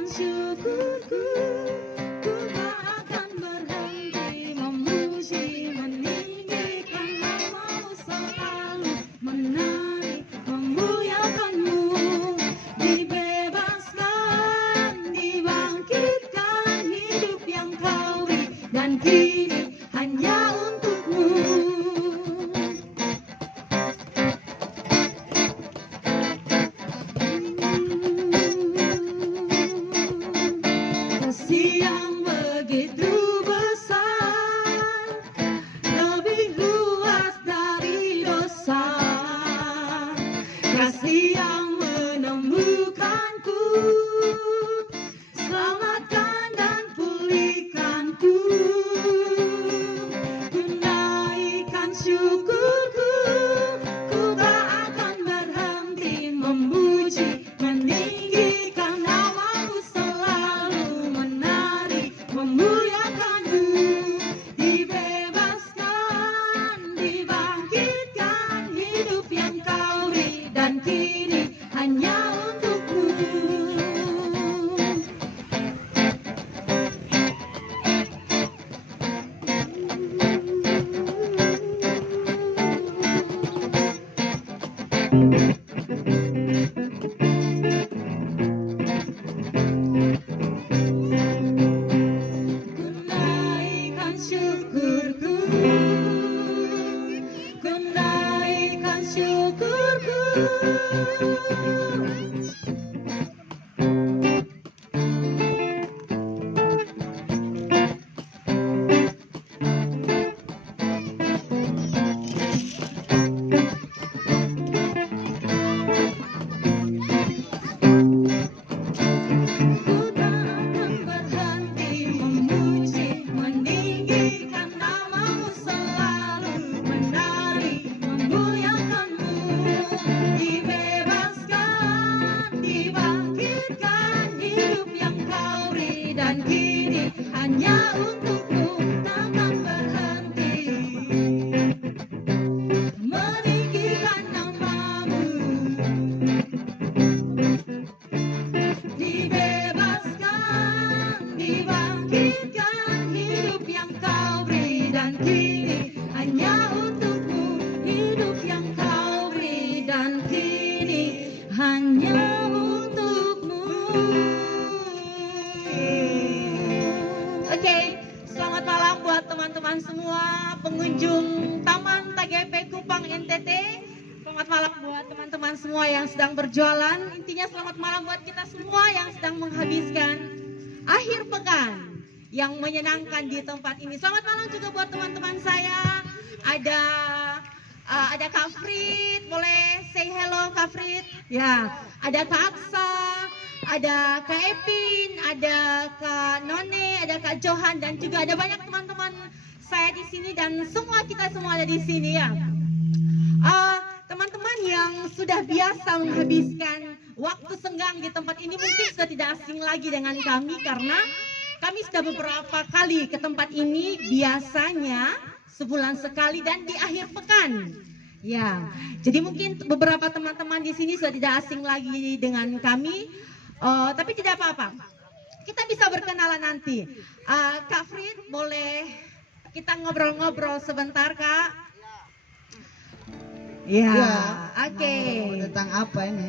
Menunaikan syukurku, ku tak akan berhenti memuji, meninggikan namamu selalu, menari, memuliakanmu. Dibebaskan, dibangkitkan, hidup yang kau beri, dan kini hanya untukmu. Kasih yang begitu besar, lebih luas dari dosa. Kasih yang menemukanku, selamatkan dan pulihkanku. Tunaikan syukurku, ku tak akan berhenti memuji, meninggikan namamu selalu, menari, memuliakanmu. Dibebaskan, dibangkitkan, hidup yang kau beri, dan kini hanya untukmu. Kunaikan syukurku, kunaikan syukurku. Ku tak akan berhenti memuji, meninggikan namamu selalu, menari, memuliakanmu. Dibebaskan, dibangkitkan, hidup yang kau beri, dan kini hanya untukmu. Takkan berhenti meninggikan namamu. Dibebaskan, dibangkitkan, hidup yang kau beri, dan kini hanya untukmu. Hidup yang kau beri, dan kini hanya untukmu. Oke, selamat malam buat teman-teman semua pengunjung Taman TGP Kupang NTT. Selamat malam buat teman-teman semua yang sedang berjualan. Intinya selamat malam buat kita semua yang sedang menghabiskan akhir pekan yang menyenangkan di tempat ini. Selamat malam juga buat teman-teman saya. Ada Kak Frit, boleh say hello Kak Frit? Ya, ada Kak Aksa, ada Kak Epin, ada Kak None, ada Kak Johan, dan juga ada banyak teman-teman saya di sini, dan kita semua ada di sini ya. Teman-teman yang sudah biasa menghabiskan waktu senggang di tempat ini mungkin sudah tidak asing lagi dengan kami, karena kami sudah beberapa kali ke tempat ini, biasanya sebulan sekali dan di akhir pekan. Ya, jadi mungkin beberapa teman-teman di sini sudah tidak asing lagi dengan kami, tapi tidak apa-apa. Kita bisa berkenalan nanti. Kak Frit, boleh kita ngobrol-ngobrol sebentar, Kak? Ya, oke. Tentang apa ini?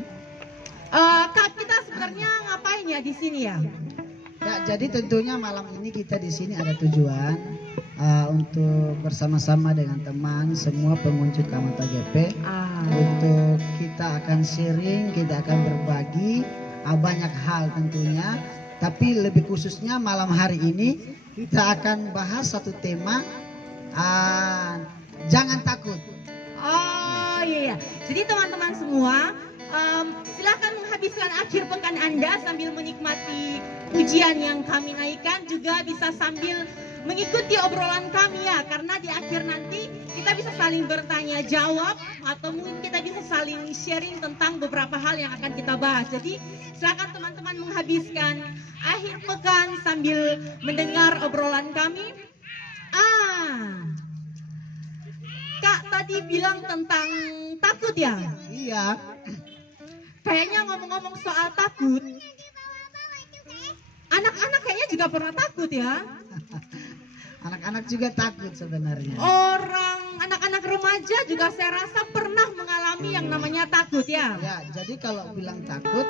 Kak, kita sebenarnya ngapain ya di sini ya? Ya, jadi tentunya malam ini kita di sini ada tujuan untuk bersama-sama dengan teman semua pengunjung Taman TGP. Untuk kita akan sharing, kita akan berbagi banyak hal tentunya. Tapi lebih khususnya malam hari ini kita akan bahas satu tema, jangan takut. Oh iya, jadi teman-teman semua silakan menghabiskan akhir pekan Anda sambil menikmati ujian yang kami naikkan, juga bisa sambil mengikuti obrolan kami ya, karena di akhir nanti kita bisa saling bertanya jawab, atau mungkin kita bisa saling sharing tentang beberapa hal yang akan kita bahas. Jadi silakan teman-teman menghabiskan akhir pekan sambil mendengar obrolan kami. Kak tadi bilang tentang takut ya? Iya. Kayaknya ngomong-ngomong soal takut, juga pernah takut ya. Anak-anak juga takut sebenarnya. Anak-anak remaja juga saya rasa pernah mengalami yang namanya takut ya. Ya, jadi kalau bilang takut,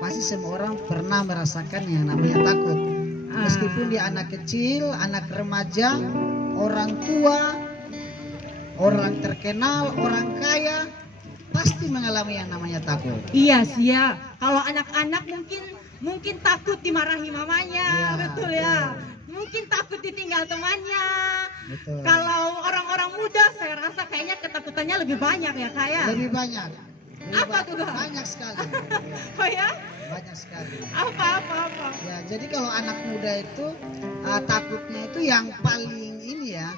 pasti semua orang pernah merasakan yang namanya takut. Meskipun dia anak kecil, anak remaja, orang tua, orang terkenal, orang kaya, pasti mengalami yang namanya takut. Iya sih ya. Kalau anak-anak mungkin takut dimarahi mamanya, Ya, betul ya. Mungkin takut ditinggal temannya. Betul. Kalau orang-orang muda saya rasa kayaknya ketakutannya lebih banyak ya kayak. Lebih banyak. Apa tuh, Kak? Banyak sekali. Oh ya? Banyak sekali. Apa? Ya, jadi kalau anak muda itu takutnya itu yang paling ini ya,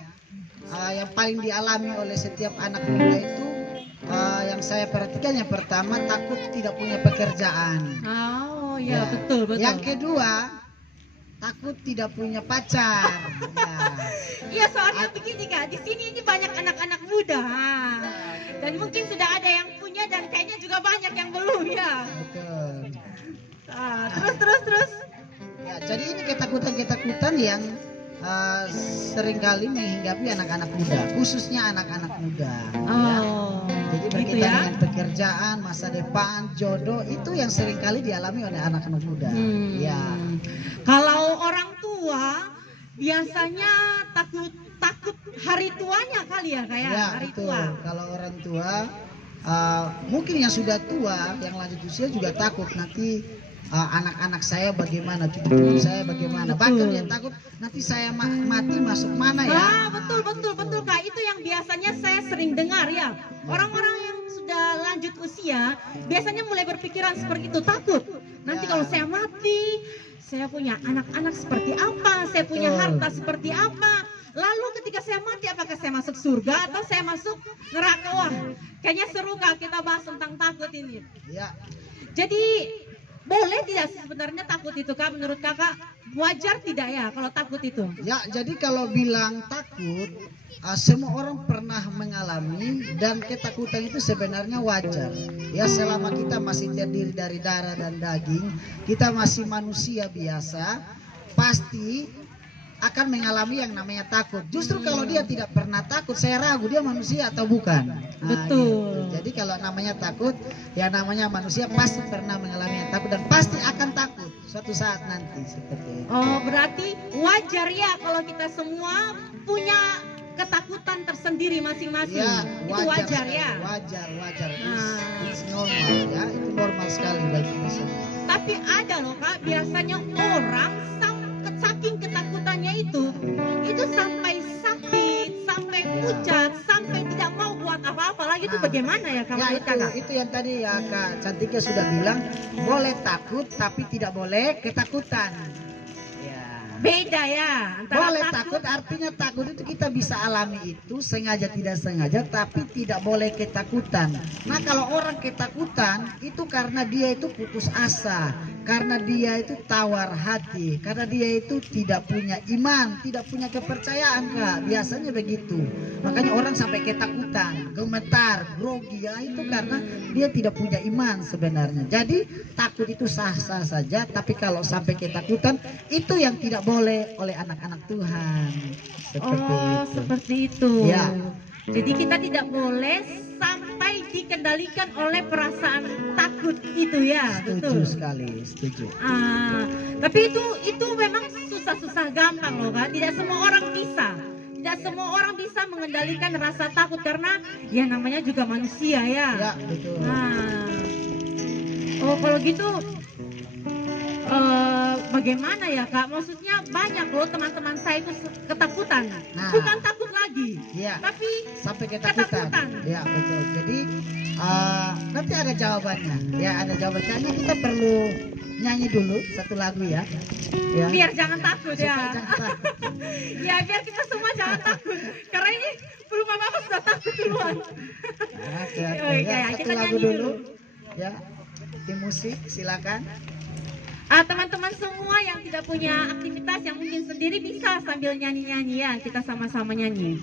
yang paling dialami oleh setiap anak muda itu yang saya perhatikan yang pertama takut tidak punya pekerjaan. Oh ya, betul. Yang kedua takut tidak punya pacar. Iya soalnya begini Kak, di sini ini banyak anak-anak muda dan mungkin sudah ada yang punya dan kayaknya juga banyak yang belum ya. Betul. Terus. Ya, jadi ini ketakutan-ketakutan yang seringkali menghinggapi anak-anak muda, khususnya anak-anak muda. Oh, Jadi gitu berkaitan ya. dengan pekerjaan, masa depan, jodoh itu yang seringkali dialami oleh anak-anak muda. Ya. Kalau orang tua biasanya takut hari tuanya kali ya kayak Ya, hari betul. tua. Kalau orang tua mungkin yang sudah tua, yang lanjut usia juga takut nanti anak-anak saya bagaimana, cucu-cucu saya bagaimana. Bahkan yang takut nanti saya mati masuk mana ya. Betul Kak, itu yang biasanya saya sering dengar ya. Orang-orang yang sudah lanjut usia biasanya mulai berpikiran seperti itu, takut. Nanti kalau saya mati, saya punya anak-anak seperti apa, saya punya harta seperti apa. Lalu ketika saya mati, apakah saya masuk surga atau saya masuk neraka? Wah, kayaknya seru Kak kita bahas tentang takut ini. Ya. Jadi boleh tidak sebenarnya takut itu Kak? Menurut Kakak wajar tidak ya kalau takut itu? Ya, jadi kalau bilang takut, semua orang pernah mengalami dan ketakutan itu sebenarnya wajar. Ya, selama kita masih terdiri dari darah dan daging, kita masih manusia biasa, pasti akan mengalami yang namanya takut. Justru kalau dia tidak pernah takut, saya ragu dia manusia atau bukan. Betul. Gitu. Jadi kalau namanya takut, ya namanya manusia pasti pernah mengalami yang takut dan pasti akan takut suatu saat nanti seperti itu. Oh, berarti wajar ya kalau kita semua punya ketakutan tersendiri masing-masing. Ya, Itu wajar sekali. ya. Wajar. It's normal ya, itu normal sekali bagi kita semua. Tapi ada loh Kak, biasanya orang saking ketakutannya itu sampai sakit, sampai pucat, sampai tidak mau buat apa-apa lagi. Itu bagaimana ya Kak? Ya, menurut Kakak? itu yang tadi ya Kak Cantika sudah bilang, boleh takut tapi tidak boleh ketakutan. Ya. Beda ya antara Boleh takut, artinya takut itu kita bisa alami itu sengaja tidak sengaja, tapi tidak boleh ketakutan. Nah, kalau orang ketakutan itu karena dia itu putus asa, karena dia itu tawar hati, karena dia itu tidak punya iman, tidak punya kepercayaan Kak. Biasanya begitu. Makanya orang sampai ketakutan, gemetar, grogi ya, itu karena dia tidak punya iman sebenarnya. Jadi takut itu sah-sah saja, tapi kalau sampai ketakutan itu yang tidak boleh oleh anak-anak Tuhan. Seperti itu. Ya. Jadi kita tidak boleh sampai dikendalikan oleh perasaan takut itu ya. Setuju Betul. sekali, setuju. Tapi itu memang susah-susah gampang loh Kak. Tidak semua orang bisa. Tidak semua orang bisa mengendalikan rasa takut karena ya namanya juga manusia ya. Ya, betul. Oh kalau gitu bagaimana ya Kak? Maksudnya banyak loh teman-teman saya itu ketakutan. Bukan takut lagi, tapi sampai ketakutan. Ya, betul. Jadi nanti ada jawabannya. Ya, ada jawabannya. Kayaknya kita perlu nyanyi dulu satu lagu ya. Biar jangan takut ya. Jangan takut. Ya biar kita semua jangan takut. Karena ini belum apa-apa sudah takut duluan. Satu lagu dulu. Ya, tim musik silakan. Teman-teman semua yang tidak punya aktivitas yang mungkin sendiri bisa sambil nyanyi-nyanyi ya. Kita sama-sama nyanyi.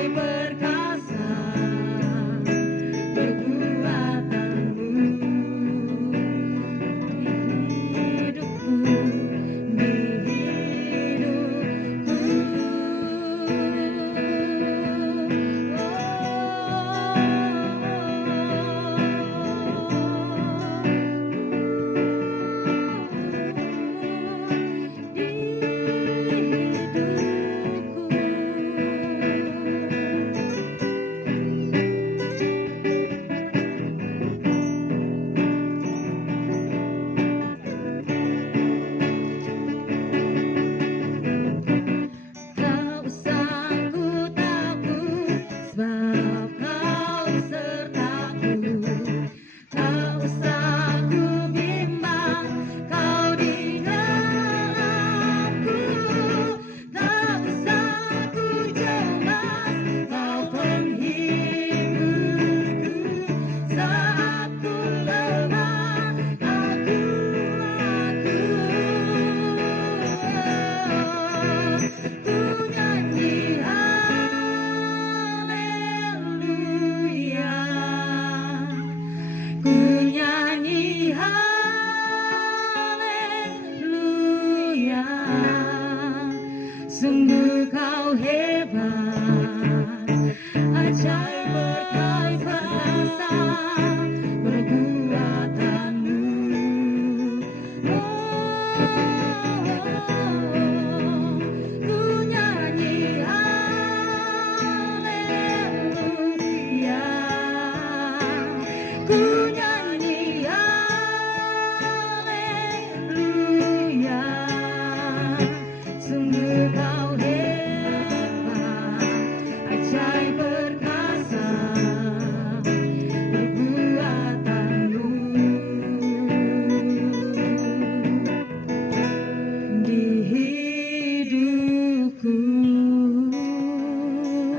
ajaib perkasa perbuatanmu di hidupku, di tak usah ku takut, sebab kau sertaku. Tak usah ku bimbang, kau di dalamku. Tak usah ku cemas, kau penghiburku. Saat ku lemah, ku nyanyi haleluya, ku nyanyi haleluya. Sungguh kau hebat, ajaib perkasa perbuatanmu. Ku nyanyi haleluya, ku nyanyi haleluya. Sungguh kau hebat, ajaib perkasa perbuatanmu di hidupku.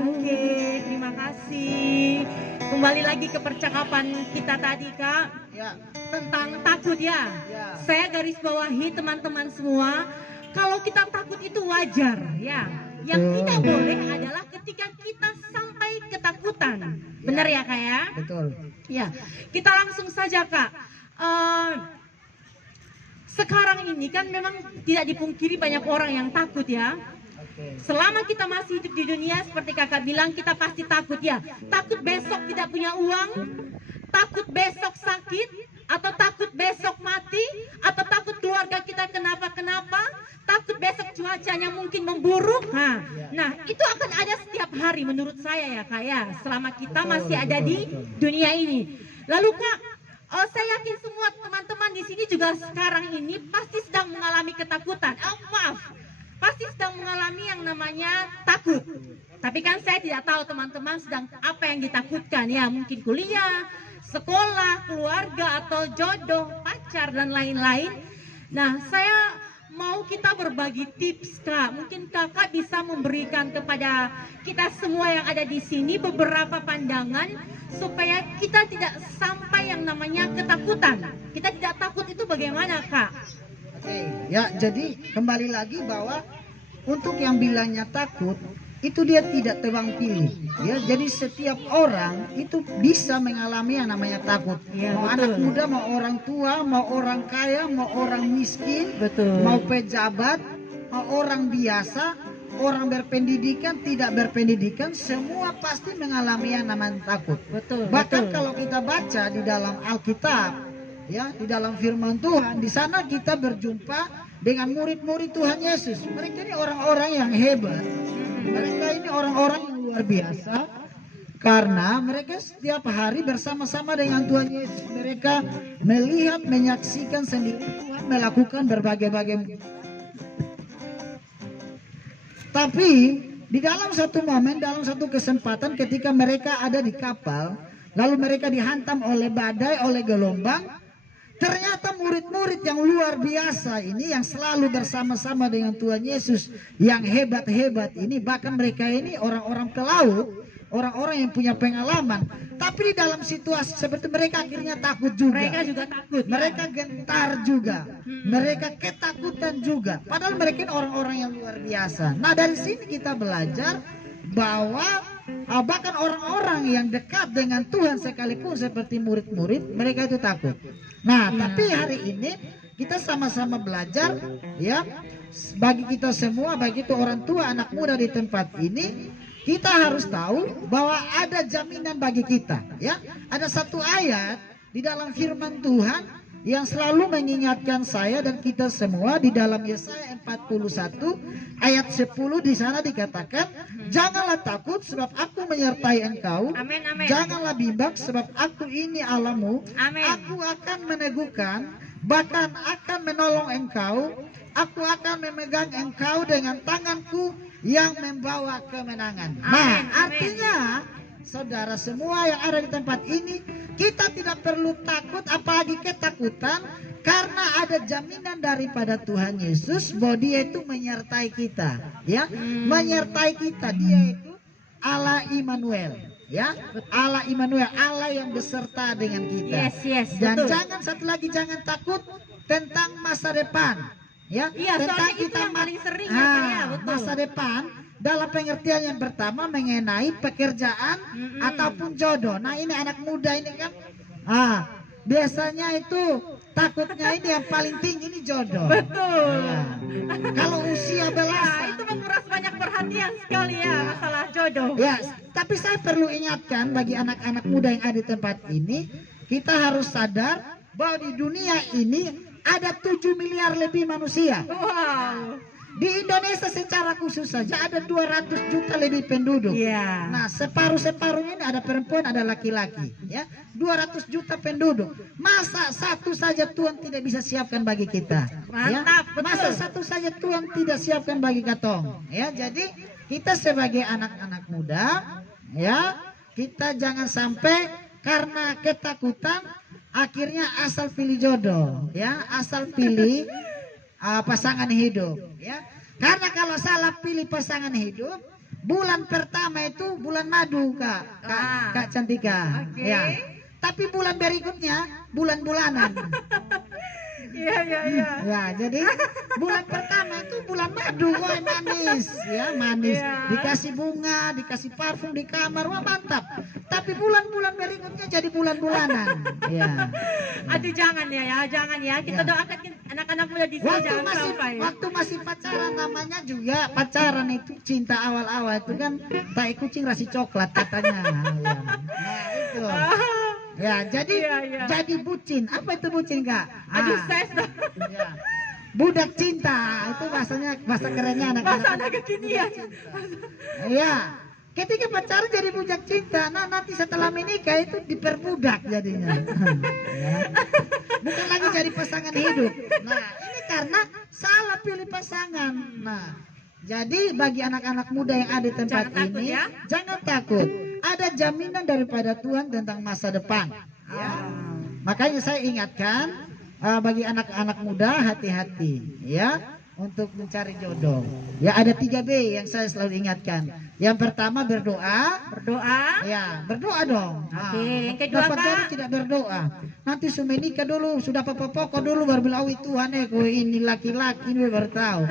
Oke, terima kasih. Kembali lagi ke percakapan kita tadi, Kak, Ya, tentang takut ya. Ya. Saya garis bawahi teman-teman semua, kalau kita takut itu wajar ya. Yang tidak boleh adalah ketika kita sampai ketakutan. Benar ya, Kak ya? betul. Ya, kita langsung saja, Kak. Sekarang ini kan memang tidak dipungkiri banyak orang yang takut ya. Oke. Selama kita masih hidup di dunia, seperti kakak bilang, kita pasti takut ya. Takut besok tidak punya uang, takut besok sakit, atau takut besok mati, atau takut keluarga kita kenapa-kenapa, takut besok cuacanya mungkin memburuk. Nah, itu akan ada setiap hari menurut saya ya, Kak ya, selama kita masih ada di dunia ini. Lalu, Kak, saya yakin semua teman-teman di sini juga sekarang ini pasti sedang mengalami ketakutan. Pasti sedang mengalami yang namanya takut. Tapi kan saya tidak tahu teman-teman sedang apa yang ditakutkan ya, mungkin kuliah, sekolah, keluarga, atau jodoh, pacar, dan lain-lain. Nah, saya mau kita berbagi tips, Kak. Mungkin kakak bisa memberikan kepada kita semua yang ada di sini beberapa pandangan supaya kita tidak sampai yang namanya ketakutan. Kita tidak takut itu bagaimana, Kak? Oke, ya jadi kembali lagi bahwa untuk yang bilangnya takut itu dia tidak tebang pilih ya, jadi setiap orang itu bisa mengalami yang namanya takut Ya, mau betul. anak muda, mau orang tua, mau orang kaya, mau orang miskin, Betul. mau pejabat, mau orang biasa, orang berpendidikan, tidak berpendidikan, semua pasti mengalami yang namanya takut. Betul. Bahkan betul. kalau kita baca di dalam Alkitab, ya di dalam firman Tuhan, di sana kita berjumpa dengan murid-murid Tuhan Yesus. Mereka ini orang-orang yang hebat. Mereka ini orang-orang yang luar biasa karena mereka setiap hari bersama-sama dengan Tuhan Yesus. Mereka melihat, menyaksikan sendiri Tuhan melakukan berbagai-bagai. Tapi di dalam satu momen, dalam satu kesempatan ketika mereka ada di kapal, lalu mereka dihantam oleh badai, oleh gelombang. Ternyata murid-murid yang luar biasa ini yang selalu bersama-sama dengan Tuhan Yesus, yang hebat-hebat ini, bahkan mereka ini orang-orang pelaut, orang-orang yang punya pengalaman. Tapi di dalam situasi seperti mereka akhirnya takut juga. Mereka juga takut. Mereka gentar juga. Mereka ketakutan juga. Padahal mereka ini orang-orang yang luar biasa. Nah, dari sini kita belajar bahwa bahkan orang-orang yang dekat dengan Tuhan sekalipun seperti murid-murid, mereka itu takut. Nah, tapi hari ini kita sama-sama belajar, ya, bagi kita semua, baik itu orang tua, anak muda di tempat ini, kita harus tahu bahwa ada jaminan bagi kita, ya. Ada satu ayat di dalam firman Tuhan yang selalu mengingatkan saya dan kita semua di dalam Yesaya 41 ayat 10. Di sana dikatakan, janganlah takut sebab aku menyertai engkau. Amin, amin. Janganlah bimbang sebab aku ini Allahmu. Amin. Aku akan meneguhkan, bahkan akan menolong engkau. Aku akan memegang engkau dengan tanganku yang membawa kemenangan. Amin, Nah, amin. artinya saudara semua yang ada di tempat ini, kita tidak perlu takut apalagi ketakutan, karena ada jaminan daripada Tuhan Yesus bahwa Dia itu menyertai kita, ya, menyertai kita. Dia itu Allah Immanuel, ya, Allah Immanuel, Allah yang beserta dengan kita. Yes, Dan betul. jangan satu lagi, jangan takut tentang masa depan, ya, Iya, tentang soalnya itu kita yang paling sering ya, Pak, ya, betul. masa depan. Dalam pengertian yang pertama mengenai pekerjaan ataupun jodoh. Nah, ini anak muda ini kan, biasanya itu takutnya ini yang paling tinggi ini jodoh. Betul. Ya. Kalau usia Nah, belasan, itu menguras banyak perhatian sekali ya, masalah jodoh. ya. Tapi saya perlu ingatkan bagi anak-anak muda yang ada di tempat ini, kita harus sadar bahwa di dunia ini ada 7 miliar lebih manusia. Wow. Di Indonesia secara khusus saja ada 200 juta lebih penduduk. Iya. Nah, separuh-separuhnya ini ada perempuan, ada laki-laki, ya. 200 juta penduduk. Masa satu saja Tuhan tidak bisa siapkan bagi kita? Mantap, betul. Masa satu saja Tuhan tidak siapkan bagi katong? Ya, jadi kita sebagai anak-anak muda, ya, kita jangan sampai karena ketakutan akhirnya asal pilih jodoh, ya, asal pilih pasangan hidup, ya. Karena kalau salah pilih pasangan hidup, bulan pertama itu bulan madu, Kak Cantika. Oke. Ya. Tapi bulan berikutnya bulan-bulanan. Iya. Ya, jadi bulan pertama itu bulan madu, wah, manis, ya, manis. Iya. Dikasih bunga, dikasih parfum di kamar, wah, mantap. Tapi bulan-bulan berikutnya jadi bulan-bulanan. Ya. Aduh, jangan ya. Kita Ya. doakan anak-anak muda di sini jangan sampai. Waktu masih pacaran, namanya juga pacaran itu cinta awal-awal itu kan tai kucing rasi coklat katanya. Ya. Nah, itu. Ya, jadi Iya. jadi bucin. Apa itu bucin, Kak? Aduh, Ah, saya ya. Budak cinta itu bahasa kerennya anak-anak. Masa anak kekinian. Iya. Ketika pacaran jadi budak cinta, nah nanti setelah menikah itu diperbudak jadinya. Ya. Bukan lagi jadi pasangan hidup. Nah, ini karena salah pilih pasangan. Nah, jadi bagi anak-anak muda yang ada di tempat Jangan takut, ini, ya. jangan takut. Ada jaminan daripada Tuhan tentang masa depan. Ya. Makanya saya ingatkan bagi anak-anak muda, hati-hati, ya, untuk mencari jodoh. Ya, ada 3B yang saya selalu ingatkan. Yang pertama berdoa. Ya, berdoa dong. Oke, yang kedua, dapat Kak? jodoh tidak berdoa. Nanti sudah menikah dulu, sudah pokok dulu baru bilang, "Oh, Tuhan, ini laki-laki ini baru tahu."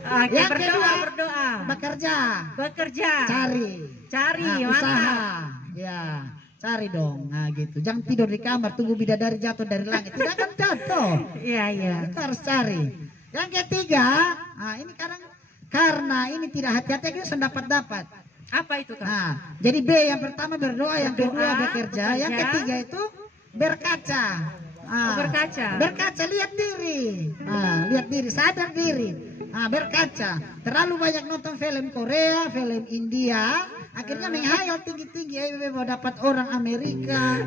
Oke, Yang kedua, berdoa. bekerja. Cari, Cari, usaha. mantap. Ya, cari dong. Nah, gitu. Jangan tidur di kamar tunggu bidadari jatuh dari langit. Tidak akan jatuh. Iya. Kita harus cari. Yang ketiga, ini karena ini tidak hati-hati kita sudah dapat. Apa itu, Kak? Nah, jadi B yang pertama berdoa, yang kedua bekerja, yang ketiga itu berkaca. Berkaca, lihat diri. Lihat diri, sadar diri. Berkaca. Terlalu banyak nonton film Korea, film India, akhirnya menghayal tinggi-tinggi. Mau dapat orang Amerika,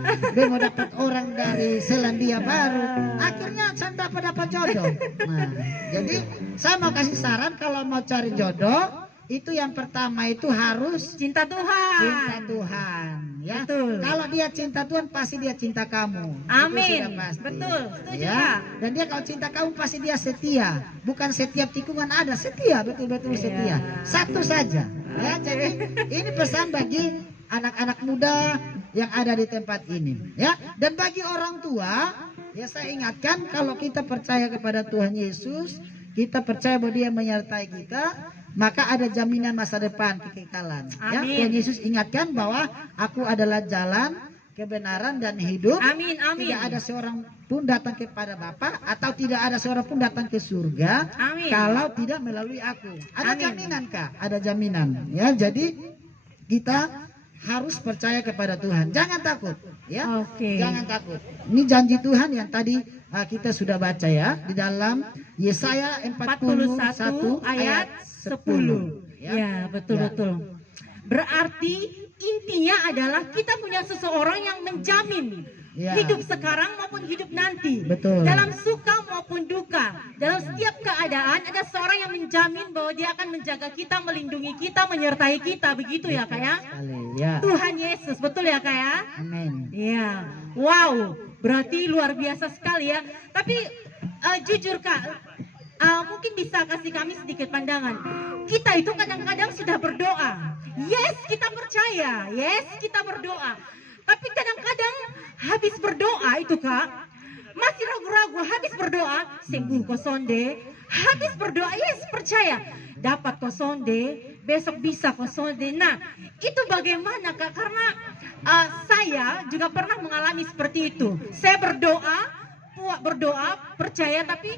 mau dapat orang dari Selandia Baru. Akhirnya saya dapat jodoh. Nah, jadi saya mau kasih saran kalau mau cari jodoh, itu yang pertama itu harus Cinta Tuhan. cinta Tuhan, ya. Betul. Kalau dia cinta Tuhan pasti dia cinta kamu. Itu Amin. sudah pasti. Betul, setuju, Ya. Kak. Dan dia kalau cinta kamu pasti dia setia. Bukan setiap tikungan ada, setia, betul-betul setia. Satu saja. Ya, jadi ini pesan bagi anak-anak muda yang ada di tempat ini, ya. Dan bagi orang tua, ya saya ingatkan kalau kita percaya kepada Tuhan Yesus, kita percaya bahwa Dia menyertai kita. maka ada jaminan masa depan kekekalan. Ya, Amin. Tuhan Yesus ingatkan bahwa aku adalah jalan, kebenaran dan hidup. Amin, amin. Tidak ada seorang pun datang kepada Bapa atau tidak ada seorang pun datang ke surga Amin. kalau tidak melalui aku. Ada Amin. jaminan, Kak, ada jaminan. Ya, jadi kita harus percaya kepada Tuhan. Jangan takut, ya. Oke. Jangan takut. Ini janji Tuhan yang tadi kita sudah baca ya di dalam Yesaya 41 ayat 10. Ya. Ya, betul-betul. Berarti intinya adalah kita punya seseorang yang menjamin Ya. hidup sekarang maupun hidup nanti. Betul. Dalam suka maupun duka, dalam setiap keadaan ada seorang yang menjamin bahwa dia akan menjaga kita, melindungi kita, menyertai kita. Begitu ya, Kak ya? Sekali, ya. Tuhan Yesus, betul ya, Kak ya? Amin. Iya, wow, berarti luar biasa sekali ya. Tapi jujur Kak, mungkin bisa kasih kami sedikit pandangan. Kita itu kadang-kadang sudah berdoa. Yes, kita percaya. Yes, kita berdoa. Tapi kadang-kadang habis berdoa itu Kak, masih ragu-ragu. Habis berdoa, sembuh kosonde. Habis berdoa, yes percaya. Dapat kosonde, besok bisa kosonde. Nah, itu bagaimana Kak? Karena saya juga pernah mengalami seperti itu. Saya berdoa, percaya, tapi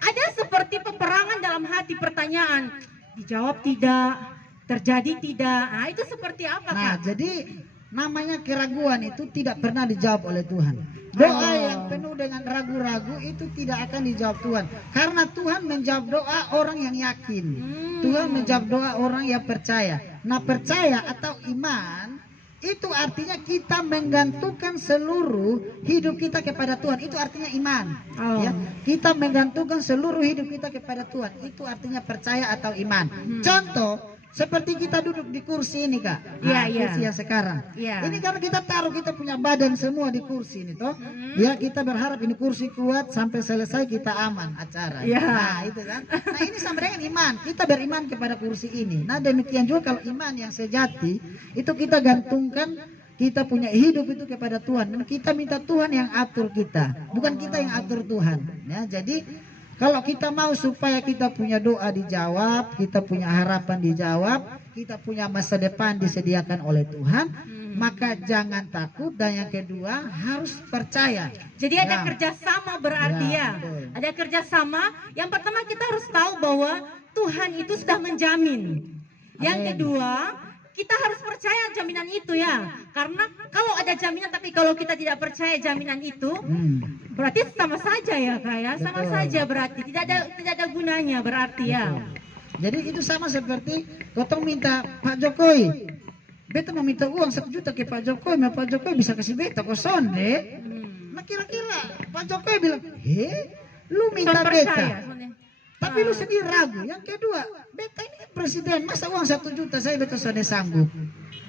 ada seperti peperangan dalam hati, pertanyaan. Dijawab tidak, terjadi tidak. Nah, itu seperti apa Nah, Kak? jadi namanya keraguan itu tidak pernah dijawab oleh Tuhan. Doa yang penuh dengan ragu-ragu itu tidak akan dijawab Tuhan. Karena Tuhan menjawab doa orang yang yakin. Tuhan menjawab doa orang yang percaya. Nah, percaya atau iman itu artinya kita menggantungkan seluruh hidup kita kepada Tuhan. Itu artinya iman. Ya, kita menggantungkan seluruh hidup kita kepada Tuhan. Itu artinya percaya atau iman. Contoh, seperti kita duduk di kursi ini Kak. Iya, Nah, iya. kursi yang sekarang. Iya. Ini karena kita taruh kita punya badan semua di kursi ini toh. Ya, kita berharap ini kursi kuat sampai selesai kita aman acara. Iya. Nah, itu kan. Nah, ini sama dengan iman. Kita beriman kepada kursi ini. Nah, demikian juga kalau iman yang sejati itu kita gantungkan kita punya hidup itu kepada Tuhan. Dan kita minta Tuhan yang atur kita, bukan kita yang atur Tuhan. Ya, jadi kalau kita mau supaya kita punya doa dijawab, kita punya harapan dijawab, kita punya masa depan disediakan oleh Tuhan, maka jangan takut. Dan yang kedua harus percaya. Jadi ada Ya. kerjasama berarti Ya, ya. betul. Ada kerjasama. Yang pertama kita harus tahu bahwa Tuhan itu sudah menjamin. Yang Amin. kedua, kita harus percaya jaminan itu ya. Karena kalau ada jaminan tapi kalau kita tidak percaya jaminan itu, berarti sama saja ya Kak ya. Sama Betul. saja berarti tidak ada gunanya berarti ya. Jadi itu sama seperti kotong minta Pak Jokowi. Beta mau minta uang 1 juta ke Pak Jokowi, Pak Jokowi bisa kasih beta kosong deh. Nah, kira-kira Pak Jokowi bilang, lu minta beta, soalnya. tapi lu sendiri ragu. Yang kedua, beta ini kan presiden, masa uang 1 juta saya beta sudah sanggup.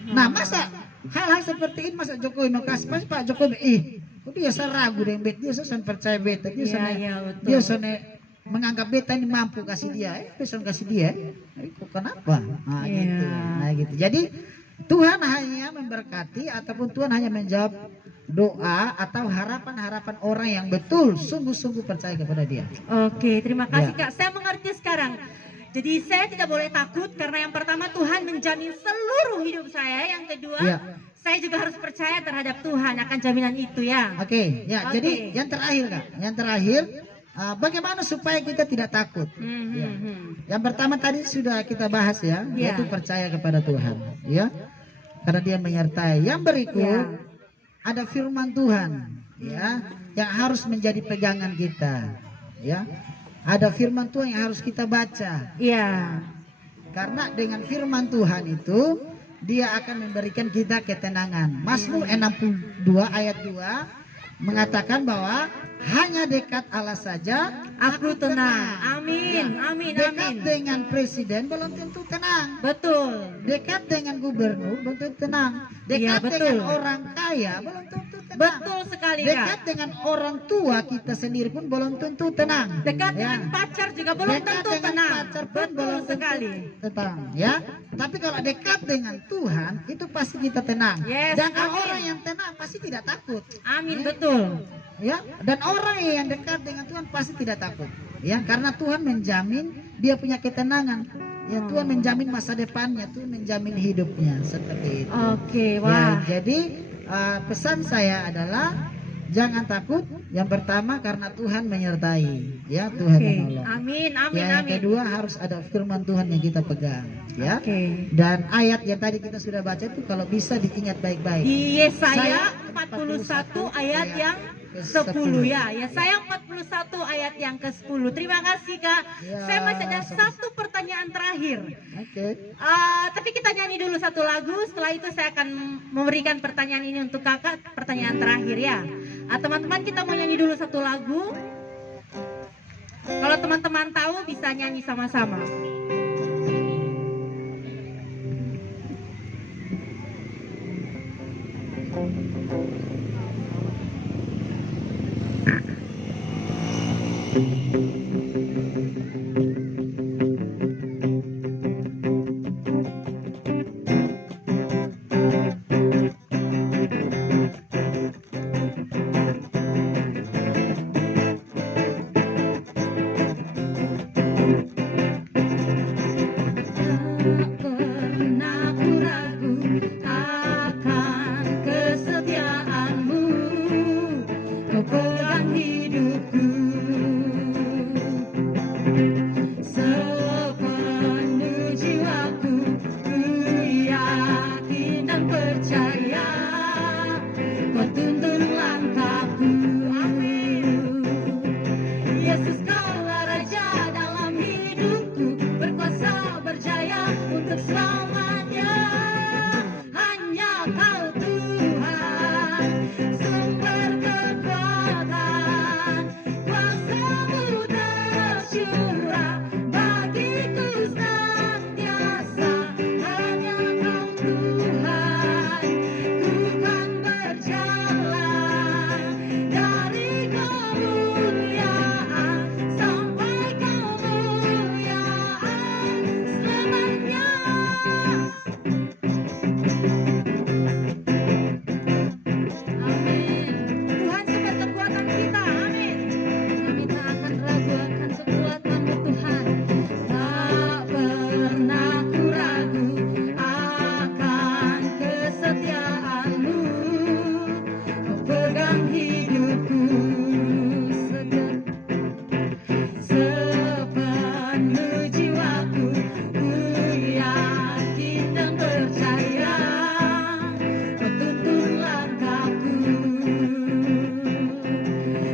Nah, masa hal-hal seperti ini masa Jokowi mau kasih, masa Pak Jokowi, kok dia ragu dengan beta, dia sudah percaya beta, dia Iya, sudah iya, betul. dia sudah menganggap beta ini mampu kasih dia, bisa kasih dia, kok kenapa? Nah, Iya. gitu. Nah, gitu. Jadi Tuhan hanya memberkati ataupun Tuhan hanya menjawab doa atau harapan-harapan orang yang betul sungguh-sungguh percaya kepada Dia. Oke, terima kasih Ya. Kak. Saya mengerti sekarang. Jadi saya tidak boleh takut karena yang pertama Tuhan menjamin seluruh hidup saya. Yang kedua, Ya. saya juga harus percaya terhadap Tuhan akan jaminan itu ya. Oke, ya. Oke. Jadi yang terakhir Kak, yang terakhir bagaimana supaya kita tidak takut? Ya. Yang pertama tadi sudah kita bahas ya, Ya. yaitu percaya kepada Tuhan, ya. Karena Dia menyertai. Yang berikut Ya. ada firman Tuhan, ya, yang harus menjadi pegangan kita, ya. Ada firman Tuhan yang harus kita baca. Iya. Karena dengan firman Tuhan itu Dia akan memberikan kita ketenangan. Mazmur 62 ayat 2 mengatakan bahwa hanya dekat Allah saja Aku tenang. Amin. Ya. Amin. Dekat Amin. dengan presiden belum tentu tenang. Betul. Dekat dengan gubernur belum tentu tenang. Iya, Dekat betul. dengan orang kaya belum tentu tenang. Betul sekali Dekat Kak. dengan orang tua kita sendiri pun belum tentu tenang. Dekat Ya. dengan pacar juga belum Dekat tentu dengan tenang. pacar pun Betul belum tentu sekali. tenang, ya. Tapi kalau dekat dengan Tuhan itu pasti kita tenang. Yes, Dan kalau amin. orang yang tenang pasti tidak takut. Amin, betul. Ya, dan orang yang dekat dengan Tuhan pasti tidak takut. Ya, karena Tuhan menjamin dia punya ketenangan. Ya Tuhan menjamin masa depannya, Tuhan menjamin hidupnya seperti itu. Oke, Ya, wah. jadi pesan saya adalah jangan takut. Yang pertama karena Tuhan menyertai, ya Tuhan Oke. menolong. Amin, amin, Ya, yang amin. kedua harus ada firman Tuhan yang kita pegang, ya. Oke. Dan ayat yang tadi kita sudah baca itu kalau bisa diingat baik-baik. Di Yesaya Saya 41 ayat yang ke-10. 10 ya. Yesaya 41 ayat yang ke-10. Terima kasih Kak. Ya, Saya masih ada sama-sama. satu pertanyaan terakhir. Oke. Tapi kita nyanyi dulu satu lagu. Setelah itu saya akan memberikan pertanyaan ini untuk kakak. Pertanyaan terakhir ya. Teman-teman kita mau nyanyi dulu satu lagu. Kalau teman-teman tahu bisa nyanyi sama-sama. Pernah ku ragu akan kesetiaanmu, kau pegang hidupku sepenuh jiwaku, ku yakin dan percaya kau tuntun langkahku. Amin. Yesus kaulah Raja dalam hidupku, berkuasa berjaya untuk selamanya. Hanya Kau Tuhan, sumber kekuatan, kuasa-Mu tercurah bagiku senantiasa. Hanya Kau Tuhan, ku kan berjalan dari kemuliaan sampai kemuliaan selamanya. Amin. Tuhan sumber kekuatan kita. Amin. Kami tak akan ragu akan kekuatan-Mu Tuhan. Tak pernah ku ragu akan kesetiaan-Mu. Kau pegang hidupku sepenuh jiwaku, ku yakin dan percaya kau tuntun langkahku.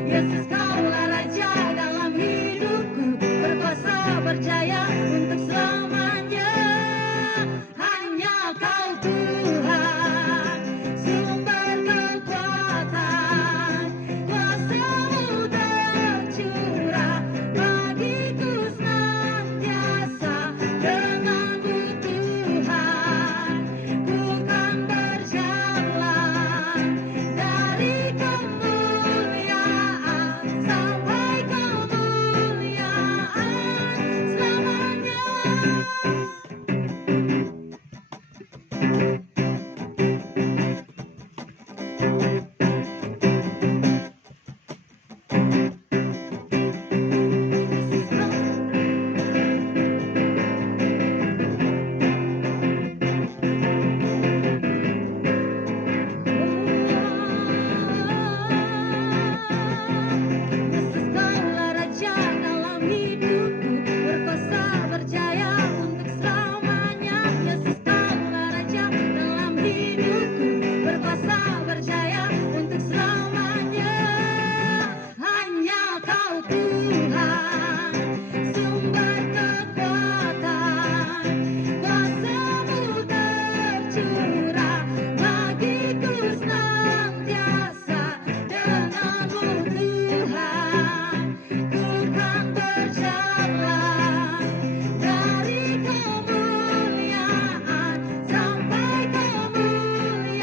Yesus kaulah Raja dalam hidupku, berkuasa berjaya untuk selamanya. Hanya Kau Tuhan, sumber kekuatan, kuasa-Mu tercurah bagiku senantiasa. Dengan-Mu Tuhan, ku kan berjalan dari kemuliaan sampai kemuliaan selamanya. Yesus kaulah Raja dalam hidupku, berkuasa berjaya untuk selamanya. Yesus kaulah Raja dalam hidupku, berkuasa berjaya untuk selamanya. Hanya Kau Tuhan, sumber kekuatan, kuasa-Mu tercurah bagiku senantiasa. Dengan-Mu Tuhan, ku kan berjalan dari kemuliaan sampai kemuliaan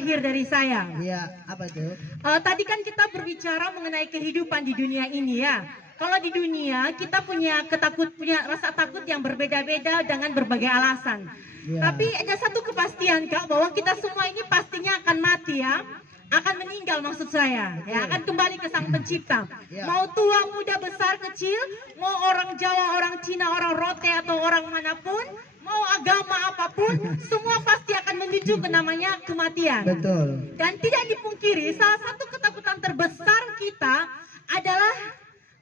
terakhir dari saya. Iya, apa itu? Tadi kan kita berbicara mengenai kehidupan di dunia ini ya. Kalau di dunia kita punya rasa takut yang berbeda-beda dengan berbagai alasan. Ya. Tapi ada satu kepastian Kak, bahwa kita semua ini pastinya akan mati ya. Akan meninggal maksud saya. Ya, akan kembali ke Sang Pencipta. Ya. Mau tua, muda, besar, kecil, mau orang Jawa, orang Cina, orang Rote atau orang manapun, mau agama apapun, semua pasti akan menuju ke namanya kematian. Betul. Dan tidak dipungkiri, salah satu ketakutan terbesar kita adalah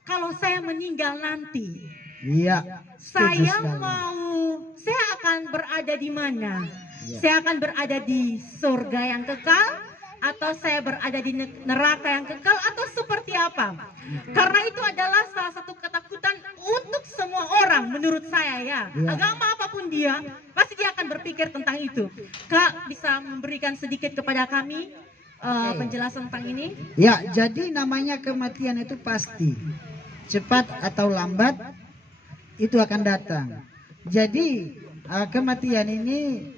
kalau saya meninggal nanti, Iya. saya sekali. saya akan berada di mana? Ya. Saya akan berada di surga yang kekal, atau saya berada di neraka yang kekal, atau seperti apa? Karena itu adalah salah satu ketakutan untuk semua orang menurut saya ya. Ya. Agama apapun dia, pasti dia akan berpikir tentang itu. Kak, bisa memberikan sedikit kepada kami penjelasan tentang ini? Ya, jadi namanya kematian itu pasti. Cepat atau lambat itu akan datang. Jadi kematian ini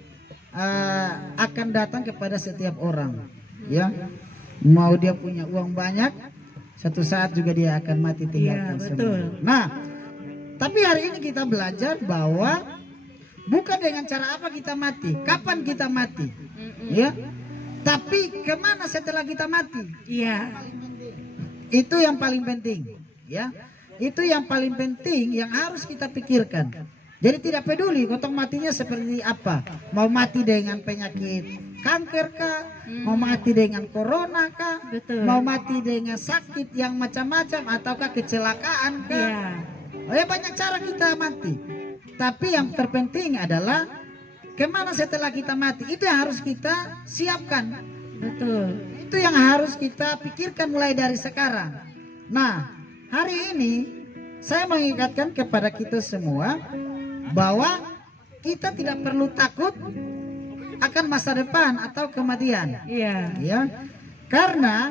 akan datang kepada setiap orang. Ya, mau dia punya uang banyak, satu saat juga dia akan mati tinggalkan Iya, semua. betul. Nah, tapi hari ini kita belajar bahwa bukan dengan cara apa kita mati, kapan kita mati, ya. Tapi kemana setelah kita mati? Iya. Itu yang paling penting, ya. Itu yang paling penting yang harus kita pikirkan. Jadi tidak peduli kotong matinya seperti apa. Mau mati dengan penyakit kanker kah? Mau mati dengan corona kah? Betul. Mau mati dengan sakit yang macam-macam ataukah kecelakaan kah? Iya. Oh ya, banyak cara kita mati. Tapi yang terpenting adalah kemana setelah kita mati. Itu yang harus kita siapkan. Betul. Itu yang harus kita pikirkan mulai dari sekarang. Nah, hari ini saya mengingatkan kepada kita semua bahwa kita tidak perlu takut akan masa depan atau kematian. Iya. Ya. Karena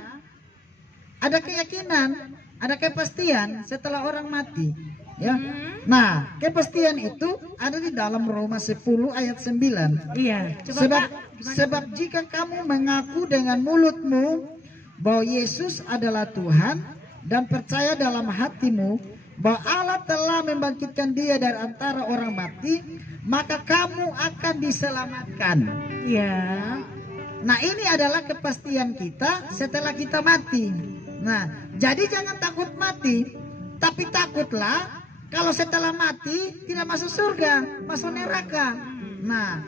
ada keyakinan, ada kepastian setelah orang mati. Ya. Nah, kepastian itu ada di dalam Roma 10 ayat 9. Iya. Coba Sebab, Kak, gimana? sebab jika kamu mengaku dengan mulutmu bahwa Yesus adalah Tuhan dan percaya dalam hatimu bahwa Allah telah membangkitkan dia dari antara orang mati, maka kamu akan diselamatkan. Iya. Nah, ini adalah kepastian kita setelah kita mati. Nah, jadi jangan takut mati, tapi takutlah kalau setelah mati tidak masuk surga, masuk neraka. Nah,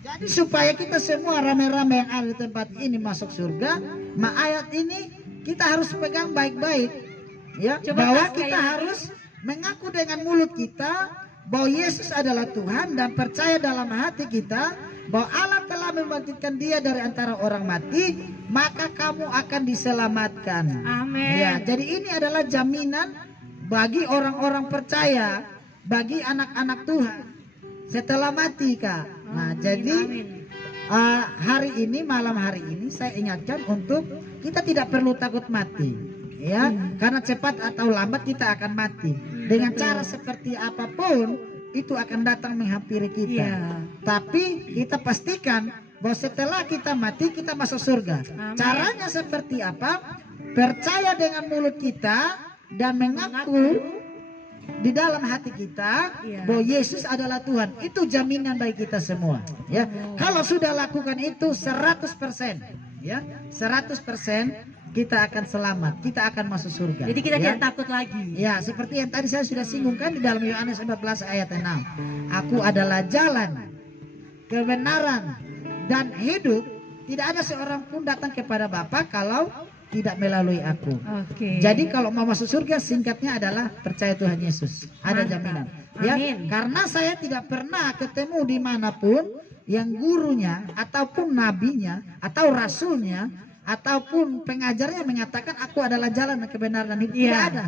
jadi supaya kita semua rame-rame yang ada di tempat ini masuk surga, ayat ini kita harus pegang baik-baik. Ya, Coba bahwa Kak, kita sekali harus mengaku dengan mulut kita bahwa Yesus adalah Tuhan dan percaya dalam hati kita bahwa Allah telah membangkitkan dia dari antara orang mati, maka kamu akan diselamatkan. Amin. Ya, jadi ini adalah jaminan bagi orang-orang percaya, bagi anak-anak Tuhan setelah mati, Kak. Nah, jadi hari ini, malam hari ini saya ingatkan untuk kita tidak perlu takut mati. Ya, karena cepat atau lambat kita akan mati. Dengan cara seperti apapun itu akan datang menghampiri kita. Iya. Tapi kita pastikan bahwa setelah kita mati kita masuk surga. Amin. Caranya seperti apa? Percaya dengan mulut kita dan mengaku di dalam hati kita bahwa Yesus adalah Tuhan. Itu jaminan bagi kita semua. Ya, kalau sudah lakukan itu 100%, ya, 100%. Kita akan selamat, kita akan masuk surga. Jadi kita ya? tidak takut lagi. Ya, seperti yang tadi saya sudah singgungkan di dalam Yohanes 14 ayat 6. Aku adalah jalan, kebenaran, dan hidup. Tidak ada seorang pun datang kepada Bapa kalau tidak melalui aku. Oke. Jadi kalau mau masuk surga singkatnya adalah percaya Tuhan Yesus. Ada Mantap. jaminan. Ya, Amin. karena saya tidak pernah ketemu dimanapun yang gurunya ataupun nabinya atau rasulnya ataupun pengajarnya mengatakan aku adalah jalan dan kebenaran dan hidup. Iya. Tidak ada.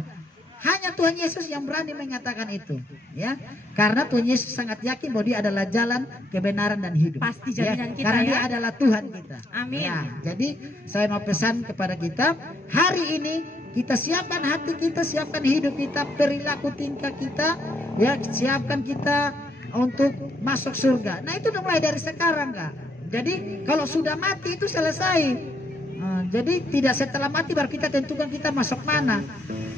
Hanya Tuhan Yesus yang berani mengatakan itu, ya. Karena Tuhan Yesus sangat yakin bahwa dia adalah jalan, kebenaran dan hidup. Pasti jaminan kita, Karena ya. dia adalah Tuhan kita. Amin. Ya, jadi saya mau pesan kepada kita, hari ini kita siapkan hati kita, siapkan hidup kita, perilaku tingkah kita, ya, siapkan kita untuk masuk surga. Nah, itu mulai dari sekarang, Kak. Jadi kalau sudah mati itu selesai. Jadi tidak setelah mati baru kita tentukan kita masuk mana.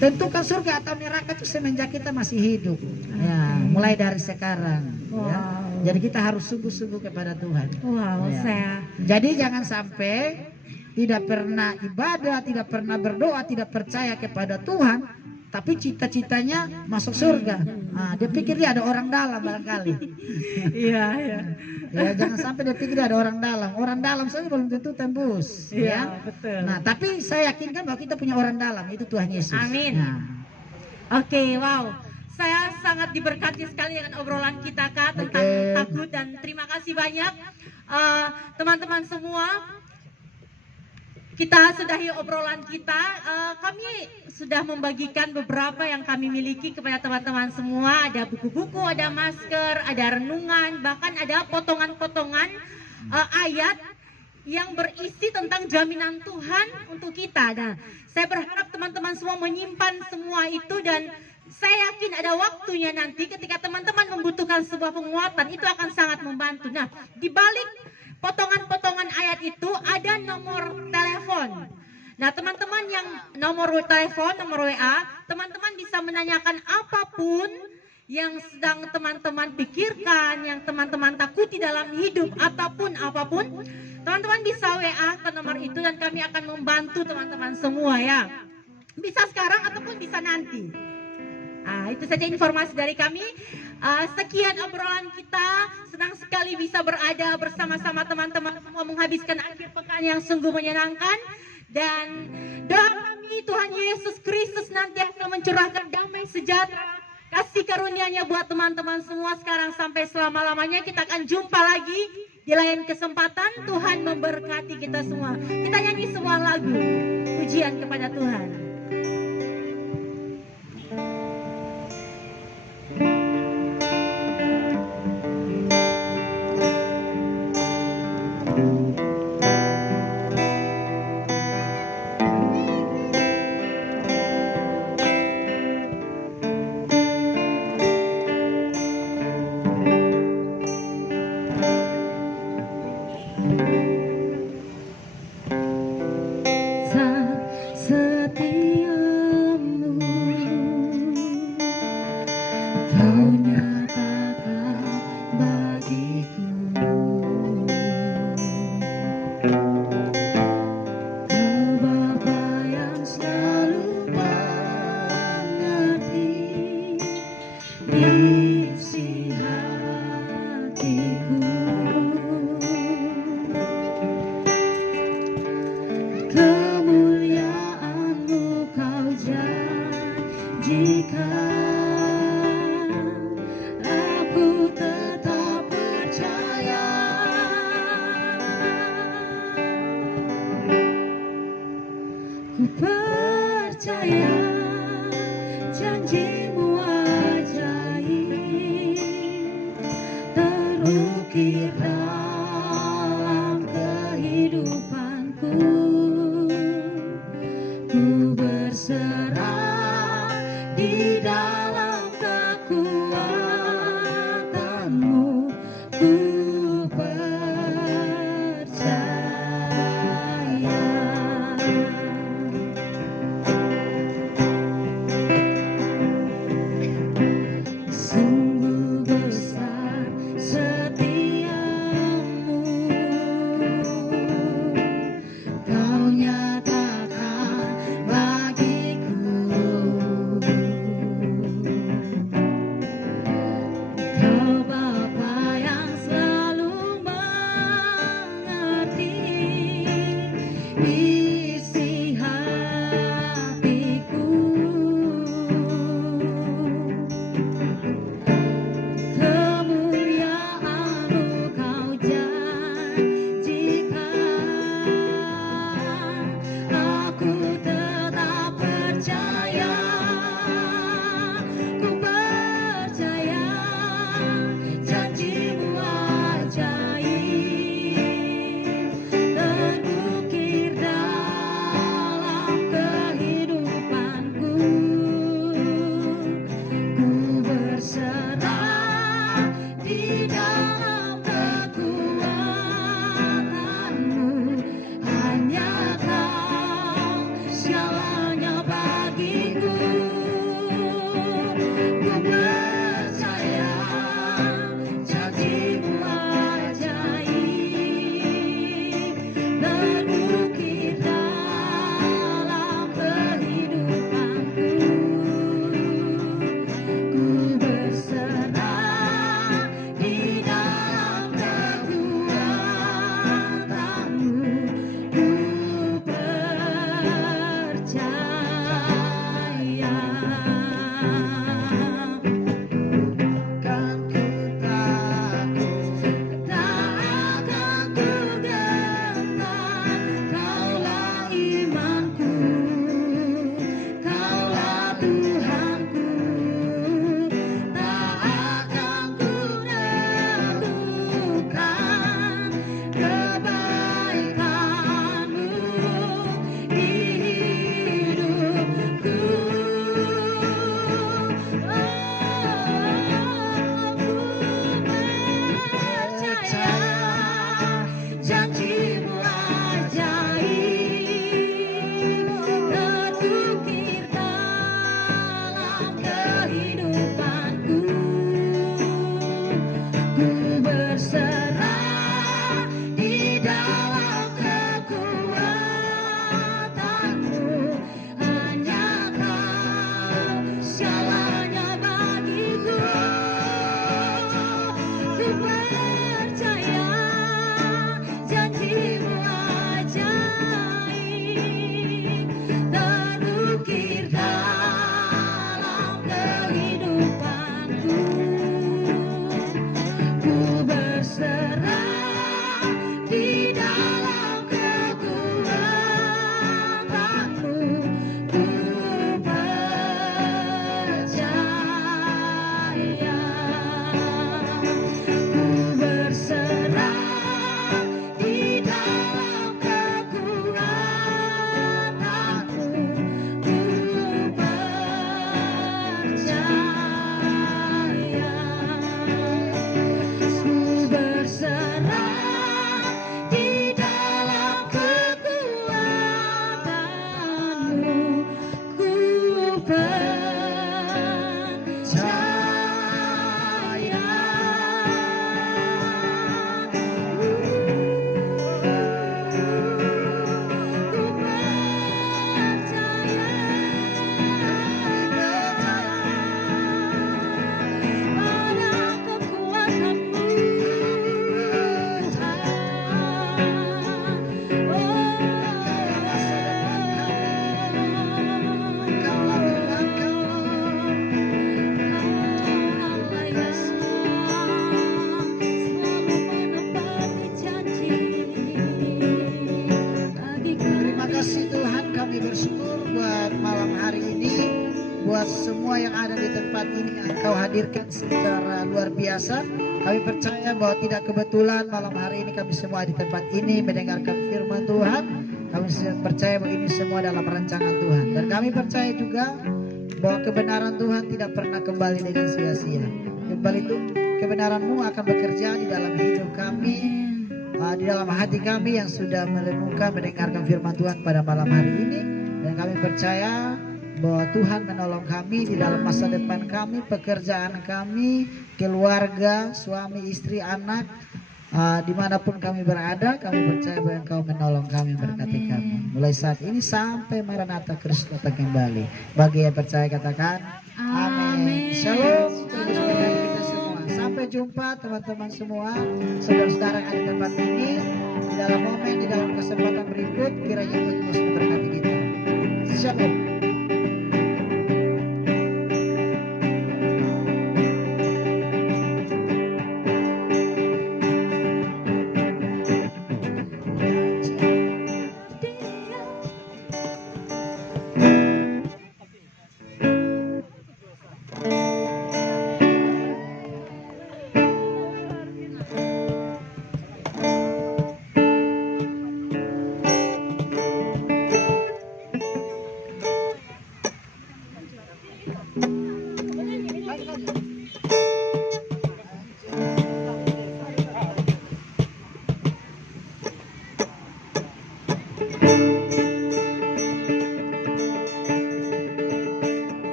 Tentukan surga atau neraka itu semenjak kita masih hidup. Ya, mulai dari sekarang. Ya. Jadi kita harus sungguh-sungguh kepada Tuhan. Ya. Jadi jangan sampai tidak pernah ibadah, tidak pernah berdoa, tidak percaya kepada Tuhan, tapi cita-citanya masuk surga. Dia pikir dia ada orang dalam barangkali. Iya, iya. Ya, jangan sampai dia pikir ada orang dalam. Orang dalam saja belum tentu tembus. Iya, betul. Nah, tapi saya yakinkan bahwa kita punya orang dalam, itu Tuhan Yesus. Amin. Nah. Oke, wow. Saya sangat diberkati sekali dengan obrolan kita, Kak, tentang takut, dan terima kasih banyak teman-teman semua. Kita sudahi obrolan kita. Kami sudah membagikan beberapa yang kami miliki kepada teman-teman semua. Ada buku-buku, ada masker, ada renungan, bahkan ada potongan-potongan ayat yang berisi tentang jaminan Tuhan untuk kita. Nah, saya berharap teman-teman semua menyimpan semua itu, dan saya yakin ada waktunya nanti ketika teman-teman membutuhkan sebuah penguatan, itu akan sangat membantu. Nah, di balik potongan-potongan ayat itu ada nomor telepon. Nah, teman-teman yang nomor telepon, nomor WA, teman-teman bisa menanyakan apapun yang sedang teman-teman pikirkan, yang teman-teman takuti dalam hidup, ataupun apapun, teman-teman bisa WA ke nomor itu dan kami akan membantu teman-teman semua ya. Bisa sekarang ataupun bisa nanti. Itu saja informasi dari kami. Sekian obrolan kita. Senang sekali bisa berada bersama-sama teman-teman semua menghabiskan akhir pekan yang sungguh menyenangkan. Dan doa kami Tuhan Yesus Kristus nanti akan mencurahkan damai sejahtera, kasih karunia-Nya buat teman-teman semua sekarang sampai selama-lamanya. Kita akan jumpa lagi di lain kesempatan. Tuhan memberkati kita semua. Kita nyanyi sebuah lagu pujian kepada Tuhan. Sungguh besar setia hadirkan secara luar biasa. Kami percaya bahwa tidak kebetulan malam hari ini kami semua di tempat ini mendengarkan firman Tuhan. Kami percaya bahwa ini semua dalam rancangan Tuhan. Dan kami percaya juga bahwa kebenaran Tuhan tidak pernah kembali dengan sia-sia. Kembali itu kebenaran-Mu akan bekerja di dalam hidup kami, di dalam hati kami yang sudah merenungkan mendengarkan firman Tuhan pada malam hari ini. Dan kami percaya bahwa Tuhan menolong kami di dalam masa depan kami, pekerjaan kami, keluarga, suami, istri, anak, dimanapun kami berada. Kami percaya bahwa Engkau menolong kami, berkati kami mulai saat ini sampai Maranatha Kristus datang kembali. Bagi yang percaya katakan amin. Shalom. Tuhan Yesus memberkati kita semua. Sampai jumpa teman-teman semua, saudara-saudara yang ada di tempat ini, di dalam momen, di dalam kesempatan berikut. Kiranya Tuhan Yesus memberkati kita. Shalom.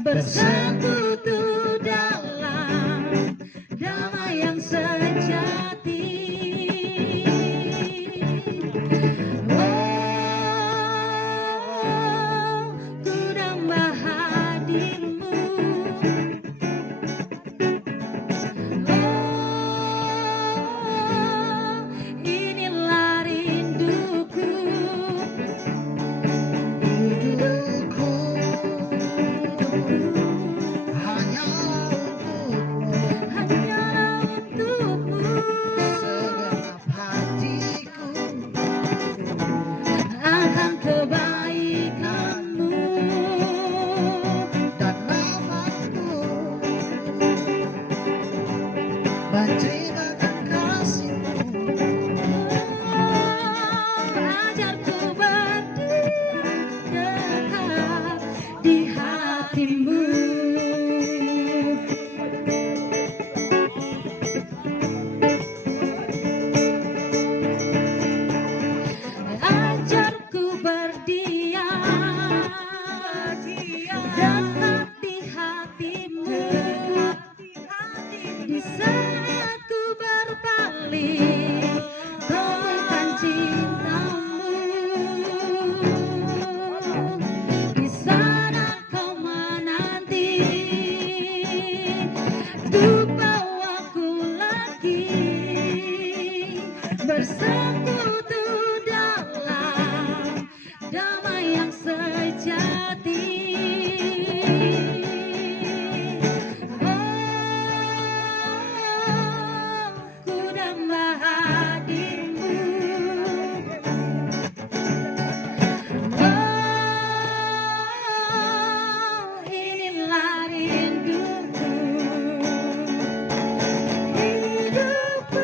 Bersekutu dalam damai yang sejati. Oh, ku nambah hadirmu. Oh, inilah rinduku. Bersekutu dalam damai yang sejati. Oh, ku nambah hadirmu. Oh, inilah rinduku. Hidupku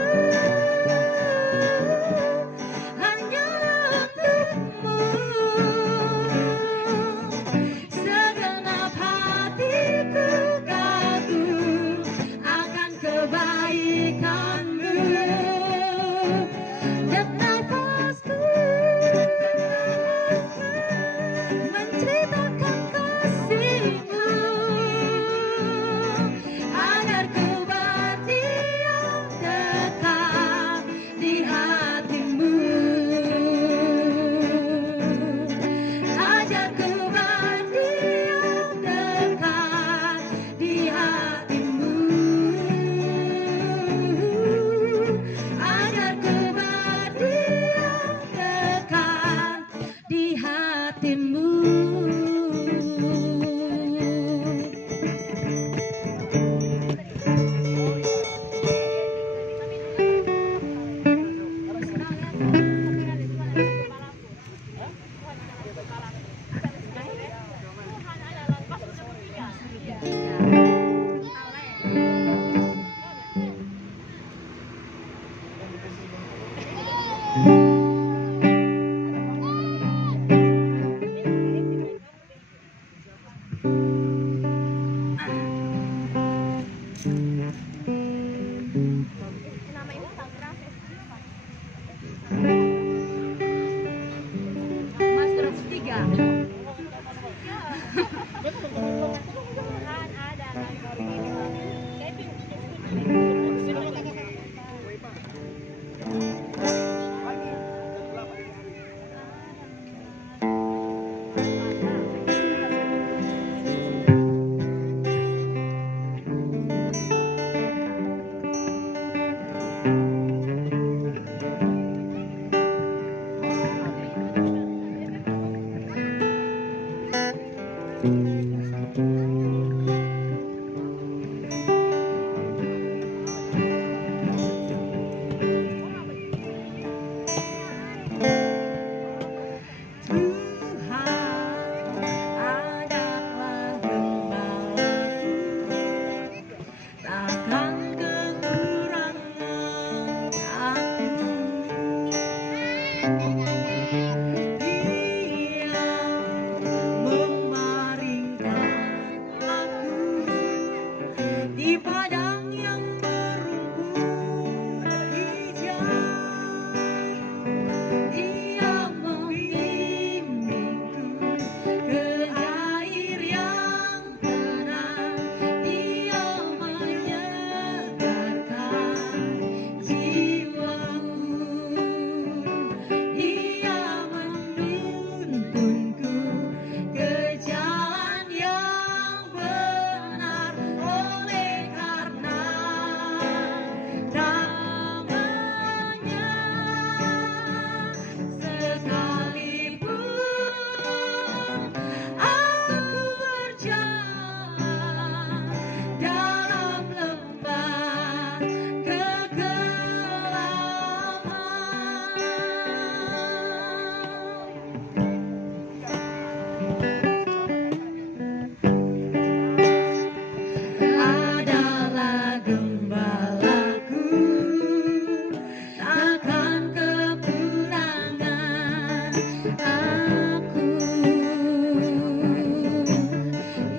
aku.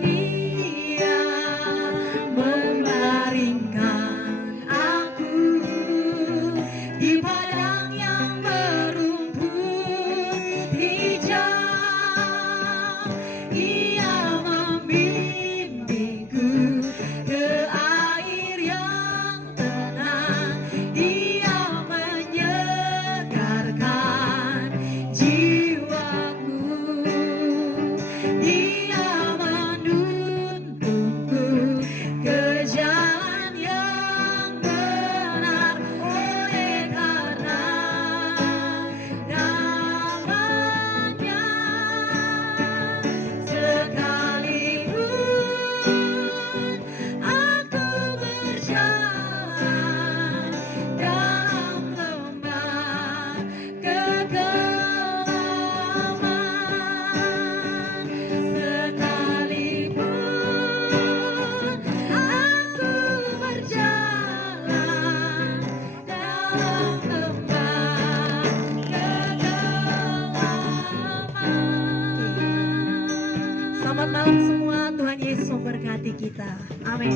Ia membaringkan aku di padang yang berumput hijau. Ia membimbingku ke air yang tenang. Ia menyegarkan jiwaku. Dia menuntunku ke jalan yang benar, oleh karena namanya. Sekalipun aku berjalan dalam lembah kegelapan, sekalipun aku berjalan dalam lembah kegelapan. Selamat malam semua, Tuhan Yesus memberkati kita. Amin.